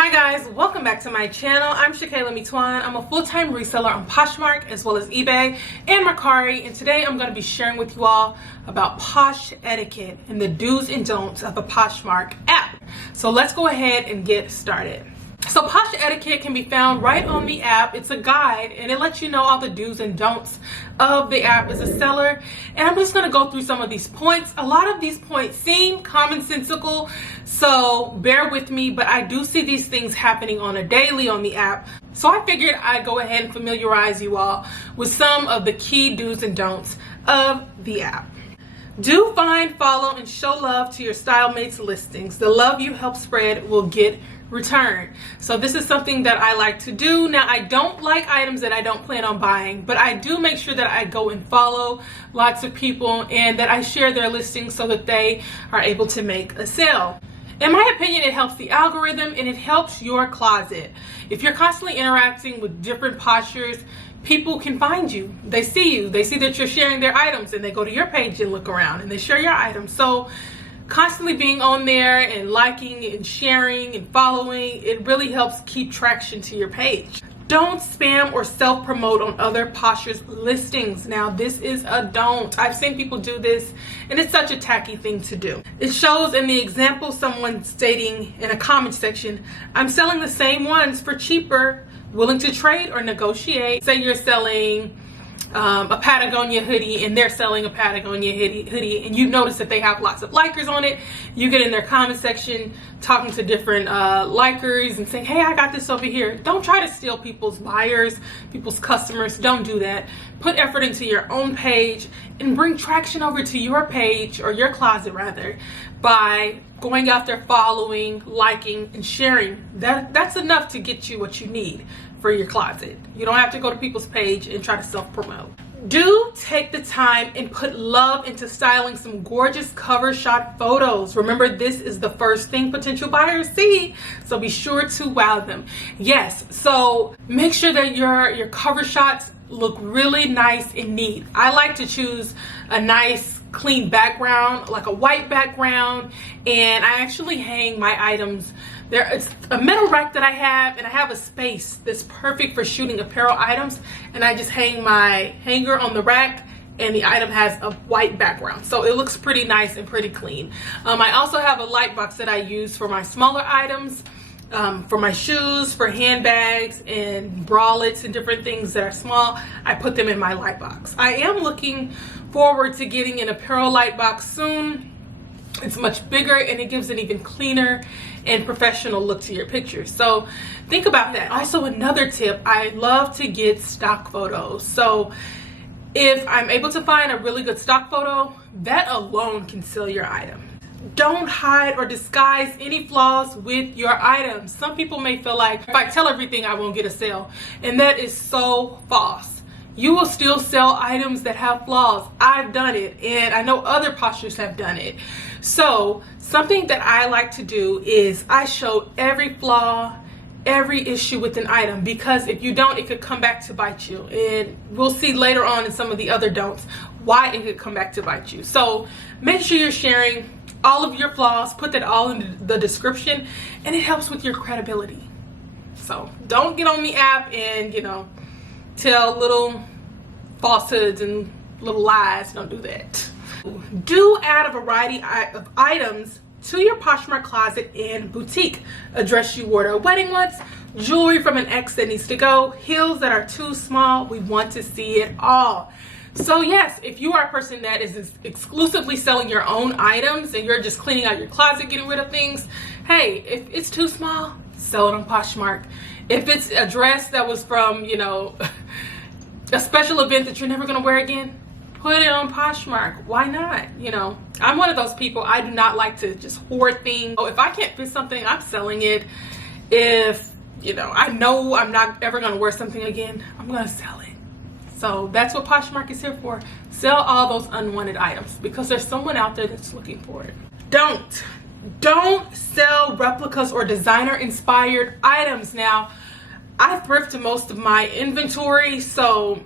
Hi guys, welcome back to my channel. I'm Shakayla. I'm a full-time reseller on Poshmark as well as eBay and Mercari, and today I'm going to be sharing with you all about Posh etiquette and the do's and don'ts of a Poshmark app. So let's go ahead and get started. So Posh etiquette can be found right on the app. It's a guide and it lets you know all the do's and don'ts of the app as a seller. And I'm just going to go through some of these points. A lot of these points seem commonsensical, so bear with me, but I do see these things happening on a daily on the app. So I figured I'd go ahead and familiarize you all with some of the key do's and don'ts of the app. Do find, follow, and show love to your style mates listings. The love you help spread will get returned. So this is something that I like to do. Now, I don't like items that I don't plan on buying, but I do make sure that I go and follow lots of people and that I share their listings so that they are able to make a sale. In my opinion, it helps the algorithm and it helps your closet. If you're constantly interacting with different Poshers, people can find you. They see you. They see that you're sharing their items and they go to your page and look around and they share your items. So constantly being on there and liking and sharing and following, it really helps keep traction to your page. Don't spam or self-promote on other Poshers listings. Now, this is a don't. I've seen people do this, and it's such a tacky thing to do. It shows in the example someone stating in a comment section, "I'm selling the same ones for cheaper, willing to trade or negotiate." Say you're selling a Patagonia hoodie and they're selling a Patagonia hoodie and you notice that they have lots of likers on it. You get in their comment section talking to different likers and saying, "Hey, I got this over here." Don't try to steal people's buyers, people's customers. Don't do that. Put effort into your own page and bring traction over to your page, or your closet rather, by going out there, following, liking, and sharing. That's enough to get you what you need for your closet. You don't have to go to people's page and try to self-promote. Do take the time and put love into styling some gorgeous cover shot photos. Remember, this is the first thing potential buyers see, so be sure to wow them. Yes, so make sure that your cover shots look really nice and neat. I like to choose a nice clean background, like a white background, and I actually hang my items there. It's a metal rack that I have, and I have a space that's perfect for shooting apparel items, and I just hang my hanger on the rack and the item has a white background, so it looks pretty nice and pretty clean. I also have a light box that I use for my smaller items, for my shoes, for handbags and bralettes and different things that are small. I put them in my light box. I am looking forward to getting an apparel light box soon. It's much bigger and it gives an even cleaner and professional look to your pictures. So think about that. Also, another tip, I love to get stock photos. So if I'm able to find a really good stock photo, that alone can sell your item. Don't hide or disguise any flaws with your items. Some people may feel like, if I tell everything, I won't get a sale. And that is so false. You will still sell items that have flaws. I've done it, and I know other Poshers have done it. So something that I like to do is I show every flaw, every issue with an item, because if you don't, it could come back to bite you. And we'll see later on in some of the other don'ts why it could come back to bite you. So make sure you're sharing all of your flaws, put that all in the description, and it helps with your credibility. So don't get on the app and, tell little falsehoods and little lies. Don't do that. Do add a variety of items to your Poshmark closet and boutique. A dress you wore to a wedding once, jewelry from an ex that needs to go, heels that are too small. We want to see it all. So yes, if you are a person that is exclusively selling your own items and you're just cleaning out your closet, getting rid of things, hey, if it's too small, sell it on Poshmark. If it's a dress that was from, a special event that you're never going to wear again, put it on Poshmark. Why not? I'm one of those people. I do not like to just hoard things. If I can't fit something, I'm selling it. If, I know I'm not ever going to wear something again, I'm going to sell it. So that's what Poshmark is here for. Sell all those unwanted items because there's someone out there that's looking for it. Don't sell replicas or designer inspired items. Now, I thrift most of my inventory, so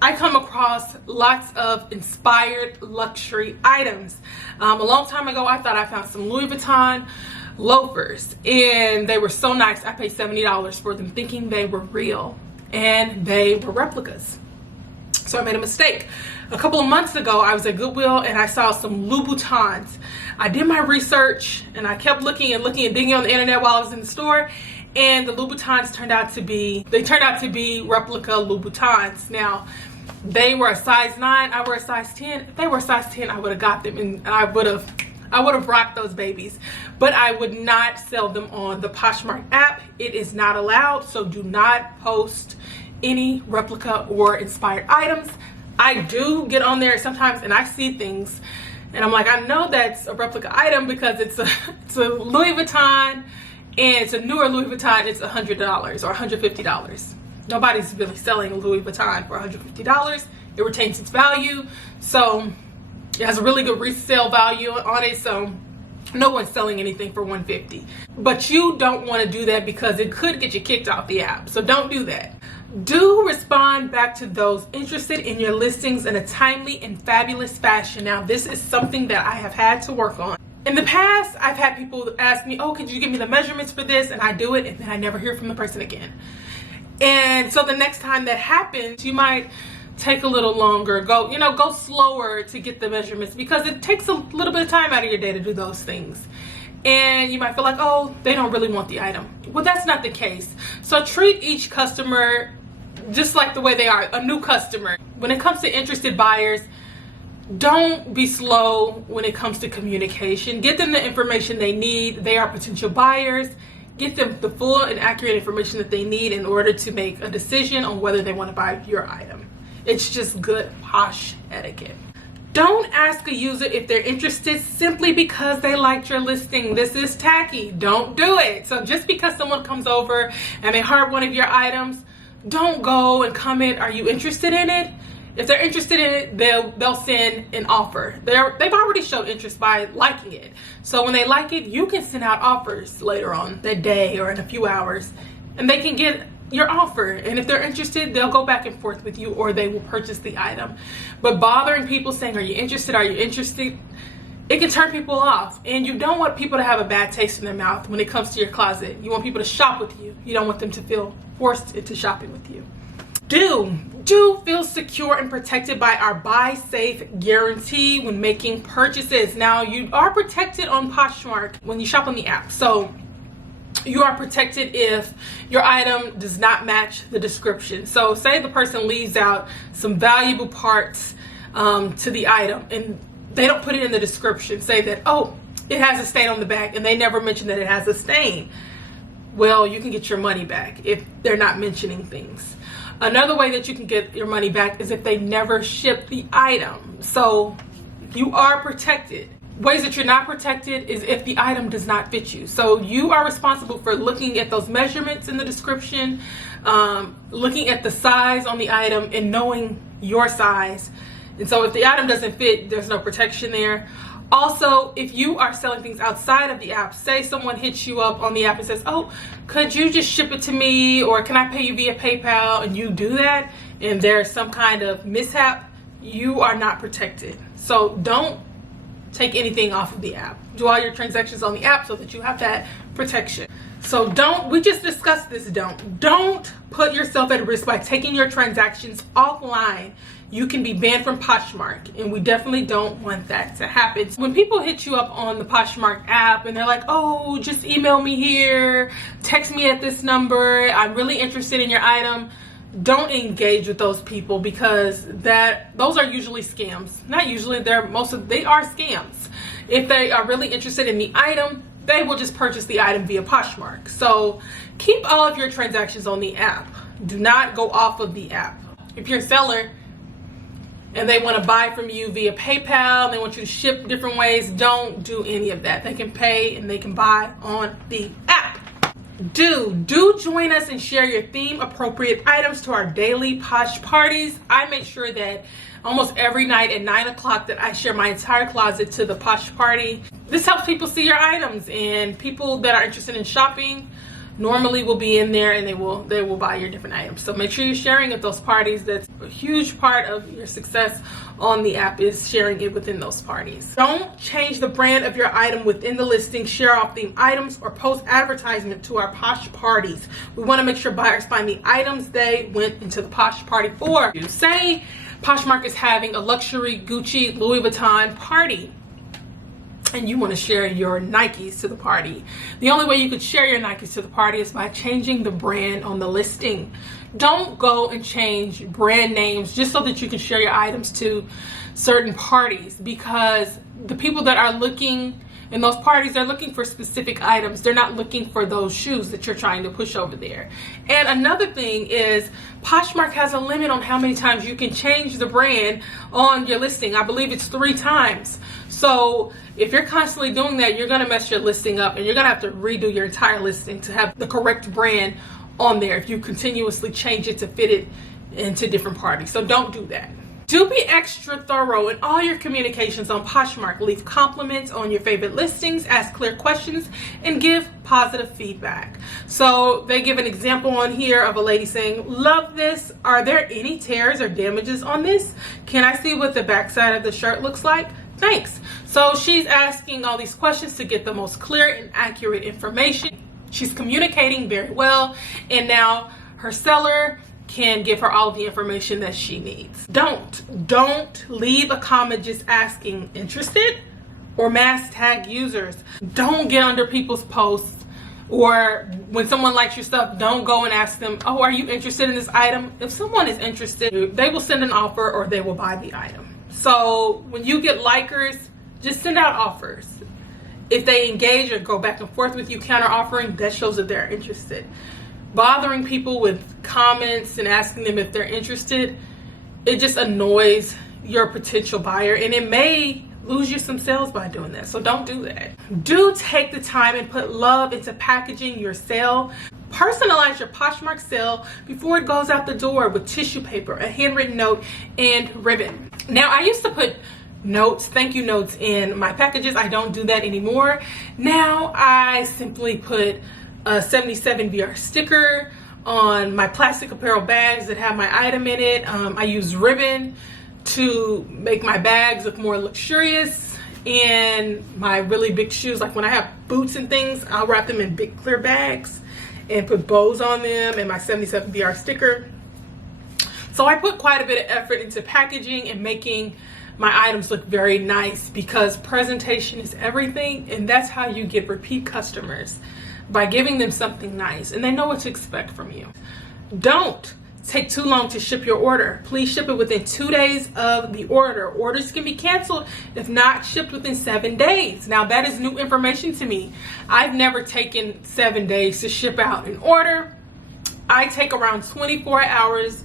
I come across lots of inspired luxury items. A long time ago, I thought I found some Louis Vuitton loafers, and they were so nice. I paid $70 for them thinking they were real, and they were replicas. So I made a mistake. A couple of months ago, I was at Goodwill and I saw some Louboutins. I did my research and I kept looking and digging on the internet while I was in the store, and the Louboutins turned out to be replica Louboutins. Now, they were a size 9, I were a size 10. If they were a size 10, I would have got them, and I would have rocked those babies. But I would not sell them on the Poshmark app. It is not allowed, so do not post any replica or inspired items. I do get on there sometimes and I see things and I'm like, I know that's a replica item because it's a Louis Vuitton, and it's a newer Louis Vuitton. It's $100 or $150. Nobody's really selling a Louis Vuitton for $150. It retains its value, so it has a really good resale value on it, so no one's selling anything for $150. But you don't want to do that because it could get you kicked off the app, so don't do that. Do respond back to those interested in your listings in a timely and fabulous fashion. Now, this is something that I have had to work on. In the past, I've had people ask me, oh, could you give me the measurements for this? And I do it, and then I never hear from the person again. And so the next time that happens, you might take a little longer, go slower to get the measurements, because it takes a little bit of time out of your day to do those things. And you might feel like, oh, they don't really want the item. Well, that's not the case. So treat each customer just like the way they are, a new customer. When it comes to interested buyers, don't be slow when it comes to communication. Get them the information they need. They are potential buyers. Get them the full and accurate information that they need in order to make a decision on whether they want to buy your item. It's just good posh etiquette. Don't ask a user if they're interested simply because they liked your listing. This is tacky. Don't do it. So just because someone comes over and they heart one of your items, don't go and comment, are you interested in it? If they're interested in it, they'll send an offer. They've already showed interest by liking it. So when they like it, you can send out offers later on that day or in a few hours, and they can get your offer. And if they're interested, they'll go back and forth with you, or they will purchase the item. But bothering people saying, are you interested? Are you interested? It can turn people off. And you don't want people to have a bad taste in their mouth when it comes to your closet. You want people to shop with you. You don't want them to feel forced into shopping with you. Do feel secure and protected by our buy safe guarantee when making purchases. Now, you are protected on Poshmark when you shop on the app. So you are protected if your item does not match the description. So say the person leaves out some valuable parts to the item and they don't put it in the description. Say that, oh, it has a stain on the back, and they never mention that it has a stain. Well, you can get your money back if they're not mentioning things. Another way that you can get your money back is if they never ship the item. So you are protected. Ways that you're not protected is if the item does not fit you. So you are responsible for looking at those measurements in the description, looking at the size on the item and knowing your size. And so if the item doesn't fit, there's no protection there. Also, if you are selling things outside of the app, say someone hits you up on the app and says, oh, could you just ship it to me, or can I pay you via PayPal, and you do that and there's some kind of mishap, you are not protected. So don't take anything off of the app. Do all your transactions on the app so that you have that protection. So we just discussed this, don't put yourself at risk by taking your transactions offline. You can be banned from Poshmark, and we definitely don't want that to happen. When people hit you up on the Poshmark app and they're like, oh, just email me here, text me at this number, I'm really interested in your item, don't engage with those people, because those are usually scams. Not usually, they are scams. If they are really interested in the item, they will just purchase the item via Poshmark. So keep all of your transactions on the app. Do not go off of the app. If you're a seller and they want to buy from you via PayPal, and they want you to ship different ways, don't do any of that. They can pay and they can buy on the app. Do join us and share your theme appropriate items to our daily Posh parties. I make sure that almost every night at 9 o'clock that I share my entire closet to the Posh party. This helps people see your items, and people that are interested in shopping normally will be in there, and they will buy your different items. So make sure you're sharing at those parties. That's a huge part of your success on the app, is sharing it within those parties. Don't change the brand of your item within the listing, share off theme items, or post advertisement to our Posh parties. We want to make sure buyers find the items they went into the Posh party for. Say Poshmark is having a luxury Gucci Louis Vuitton party, and you want to share your Nikes to the party. The only way you could share your Nikes to the party is by changing the brand on the listing. Don't go and change brand names just so that you can share your items to certain parties, because the people that are looking in those parties, they're looking for specific items. They're not looking for those shoes that you're trying to push over there. And another thing is, Poshmark has a limit on how many times you can change the brand on your listing. I believe it's 3 times. So if you're constantly doing that, you're going to mess your listing up, and you're going to have to redo your entire listing to have the correct brand on there if you continuously change it to fit it into different parties. So don't do that. Do be extra thorough in all your communications on Poshmark. Leave compliments on your favorite listings, ask clear questions, and give positive feedback. So they give an example on here of a lady saying, "Love this. Are there any tears or damages on this? Can I see what the backside of the shirt looks like? Thanks." So she's asking all these questions to get the most clear and accurate information. She's communicating very well, and now her seller can give her all of the information that she needs. Don't leave a comment just asking interested or mass tag users. Don't get under people's posts, or when someone likes your stuff, don't go and ask them, "Oh, are you interested in this item?" If someone is interested, they will send an offer or they will buy the item. So when you get likers, just send out offers. If they engage or go back and forth with you, counter offering, that shows that they're interested. Bothering people with comments and asking them if they're interested, it just annoys your potential buyer, and it may lose you some sales by doing that. So don't do that. Do take the time and put love into packaging your sale. Personalize your Poshmark sale before it goes out the door with tissue paper, a handwritten note, and ribbon. Now, I used to put notes, thank you notes, in my packages. I don't do that anymore. Now I simply put a 77 VR sticker on my plastic apparel bags that have my item in it. I use ribbon to make my bags look more luxurious, and my really big shoes, like when I have boots and things, I'll wrap them in big clear bags and put bows on them, and my 77 VR sticker. So I put quite a bit of effort into packaging and making my items look very nice, because presentation is everything, and that's how you get repeat customers, by giving them something nice and they know what to expect from you. Don't take too long to ship your order. Please ship it within 2 days of the order. Orders can be canceled if not shipped within 7 days. Now, that is new information to me. I've never taken 7 days to ship out an order. I take around 24 hours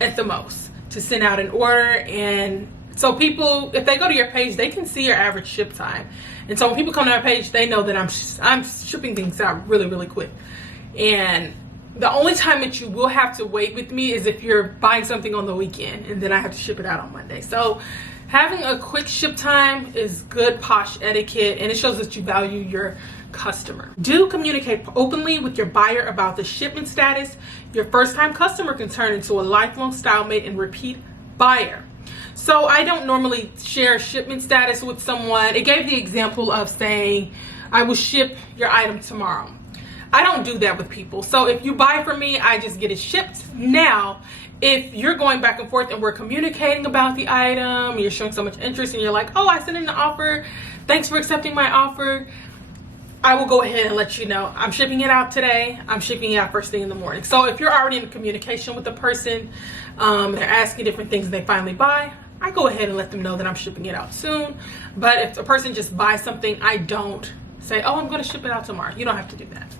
at the most to send out an order, and so people, if they go to your page, they can see your average ship time. And so when people come to our page, they know that I'm shipping things out really, really quick. And the only time that you will have to wait with me is if you're buying something on the weekend, and then I have to ship it out on Monday. So having a quick ship time is good Posh etiquette, and it shows that you value your customer. Do communicate openly with your buyer about the shipment status. Your first-time customer can turn into a lifelong style mate and repeat buyer. So I don't normally share shipment status with someone. It gave the example of saying, "I will ship your item tomorrow." I don't do that with people. So if you buy from me, I just get it shipped. Now, if you're going back and forth and we're communicating about the item, you're showing so much interest, and you're like, "Oh, I sent in an offer. Thanks for accepting my offer," I will go ahead and let you know, "I'm shipping it out today. I'm shipping it out first thing in the morning." So if you're already in communication with the person, they're asking different things, and they finally buy, I go ahead and let them know that I'm shipping it out soon. But if a person just buys something, I don't say, "Oh, I'm going to ship it out tomorrow." You don't have to do that.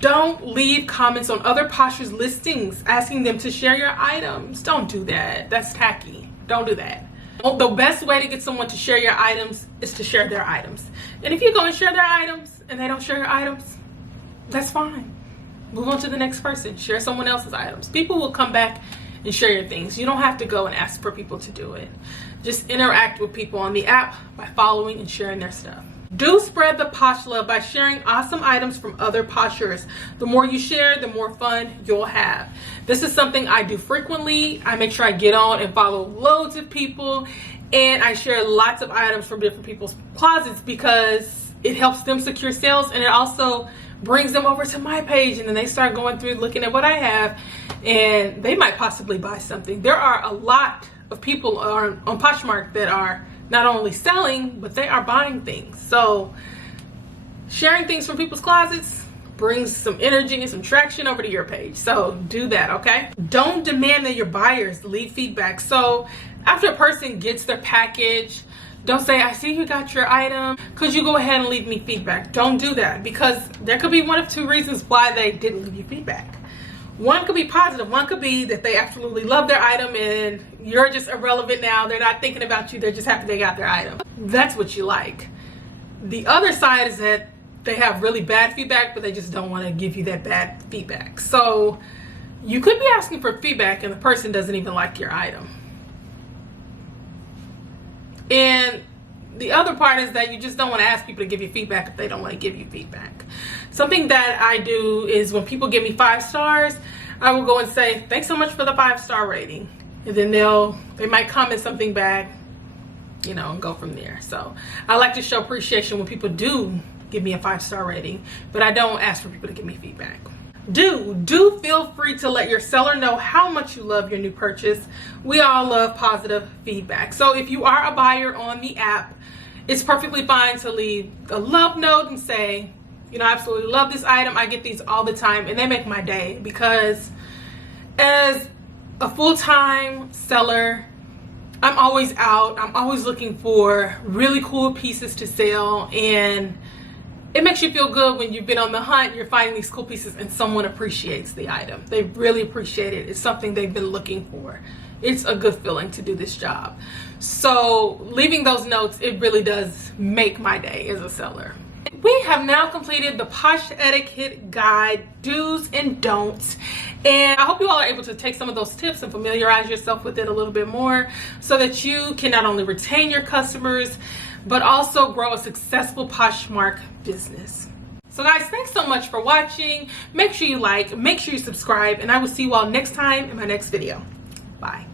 Don't leave comments on other Poshers listings asking them to share your items. Don't do that. That's tacky. Don't do that. The best way to get someone to share your items is to share their items. And if you go and share their items and they don't share your items, that's fine. Move on to the next person. Share someone else's items. People will come back and share your things. You don't have to go and ask for people to do it. Just interact with people on the app by following and sharing their stuff. Do spread the Posh love by sharing awesome items from other Poshers. The more you share, the more fun you'll have. This is something I do frequently. I make sure I get on and follow loads of people, and I share lots of items from different people's closets because it helps them secure sales, and it also brings them over to my page, and then they start going through looking at what I have, and they might possibly buy something. There are a lot of people on Poshmark that are not only selling, but they are buying things. So sharing things from people's closets brings some energy and some traction over to your page. So do that, okay? Don't demand that your buyers leave feedback. So after a person gets their package, don't say, I see you got your item. Could you go ahead and leave me feedback? Don't do that, because there could be one of two reasons why they didn't leave you feedback. One could be positive. One could be that they absolutely love their item and you're just irrelevant now. They're not thinking about you. They're just happy they got their item. That's what you like. The other side is that they have really bad feedback, but they just don't want to give you that bad feedback. So you could be asking for feedback and the person doesn't even like your item. And the other part is that you just don't want to ask people to give you feedback if they don't want to give you feedback. Something that I do is when people give me 5 stars, I will go and say, thanks so much for the 5-star rating. And then they might comment something back, you know, and go from there. So I like to show appreciation when people do give me a 5-star rating, but I don't ask for people to give me feedback. Do feel free to let your seller know how much you love your new purchase. We all love positive feedback. So if you are a buyer on the app, it's perfectly fine to leave a love note and say, you know, I absolutely love this item. I get these all the time and they make my day, because as a full-time seller, I'm always out. I'm always looking for really cool pieces to sell, and it makes you feel good when you've been on the hunt, you're finding these cool pieces and someone appreciates the item. They really appreciate it. It's something they've been looking for. It's a good feeling to do this job. So leaving those notes, it really does make my day as a seller. We have now completed the Posh Etiquette guide, do's and don'ts. And I hope you all are able to take some of those tips and familiarize yourself with it a little bit more so that you can not only retain your customers, but also grow a successful Poshmark business. So guys, thanks so much for watching. Make sure you like, make sure you subscribe, and I will see you all next time in my next video. Bye.